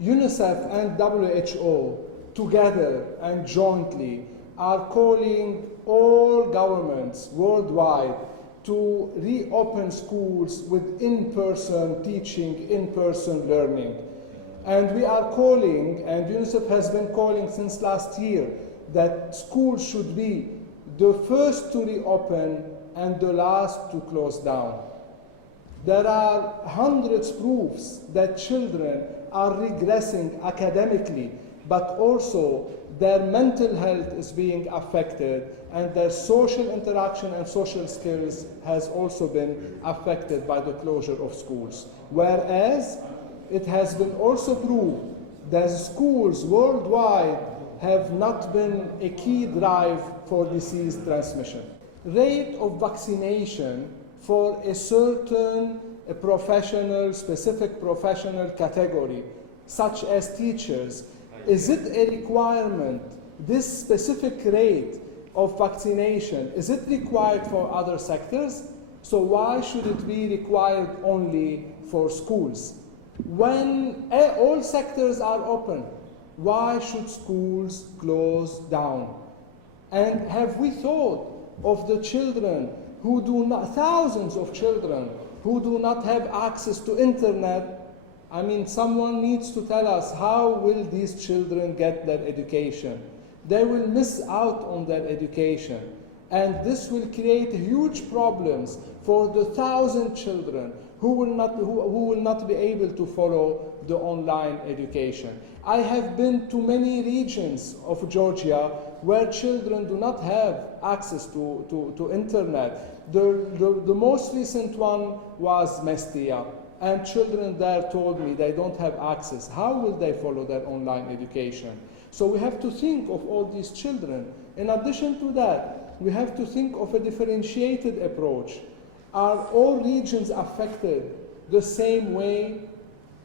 UNICEF and WHO together and jointly are calling all governments worldwide to reopen schools with in-person teaching, in-person learning. And we are calling, and UNICEF has been calling since last year, that schools should be the first to reopen and the last to close down. There are hundreds of proofs that children are regressing academically, but also their mental health is being affected and their social interaction and social skills has also been affected by the closure of schools. Whereas it has been also proved that schools worldwide have not been a key drive for disease transmission. Rate of vaccination for a certain specific professional category, such as teachers, is it a requirement, this specific rate of vaccination, is it required for other sectors? So why should it be required only for schools? When all sectors are open, why should schools close down? And have we thought of the children who do not, thousands of children who do not have access to internet? I mean, someone needs to tell us, how will these children get their education? They will miss out on their education. And this will create huge problems for the 1,000 children who will not be able to follow the online education. I have been to many regions of Georgia where children do not have access to internet. The most recent one was Mestia, and children there told me they don't have access. How will they follow their online education? So we have to think of all these children. In addition to that, we have to think of a differentiated approach. Are all regions affected the same way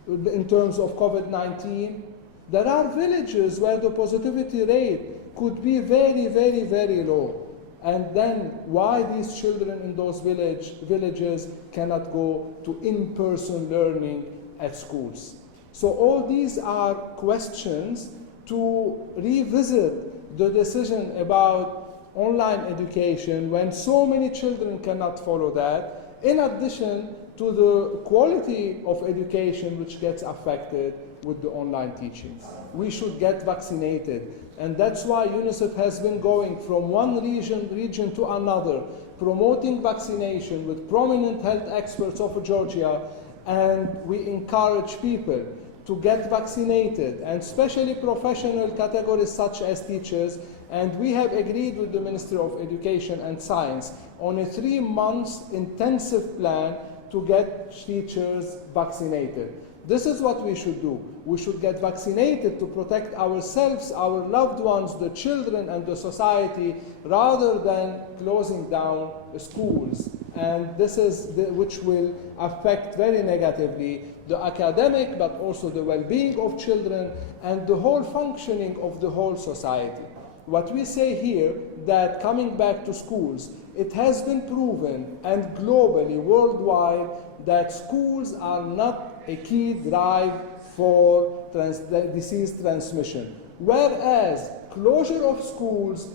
in terms of COVID-19? There are villages where the positivity rate could be very, very, very low. And then why these children in those villages cannot go to in-person learning at schools? So all these are questions to revisit the decision about online education when so many children cannot follow that, in addition to the quality of education which gets affected with the online teaching. We should get vaccinated, and that's why UNICEF has been going from one region to another, promoting vaccination with prominent health experts of Georgia, and we encourage people to get vaccinated, and especially professional categories such as teachers. And we have agreed with the Ministry of Education and Science on a 3-month intensive plan to get teachers vaccinated. This is what we should do. We should get vaccinated to protect ourselves, our loved ones, the children, and the society, rather than closing down schools. And this is which will affect very negatively the academic, but also the well-being of children and the whole functioning of the whole society. What we say here, that coming back to schools, it has been proven, and globally, worldwide, that schools are not a key drive for disease transmission. Whereas closure of schools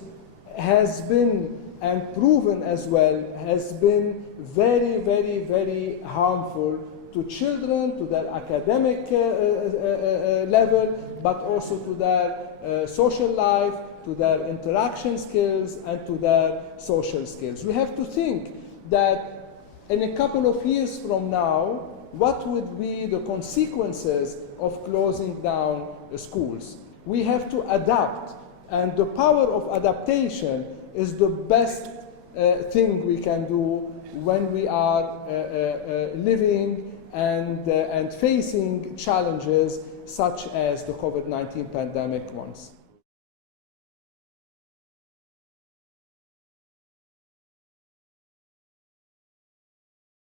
has been, and proven as well, has been very, very, very harmful to children, to their academic level, but also to their social life, to their interaction skills, and to their social skills. We have to think that in a couple of years from now, what would be the consequences of closing down schools? We have to adapt, and the power of adaptation is the best thing we can do when we are living and facing challenges such as the COVID-19 pandemic ones.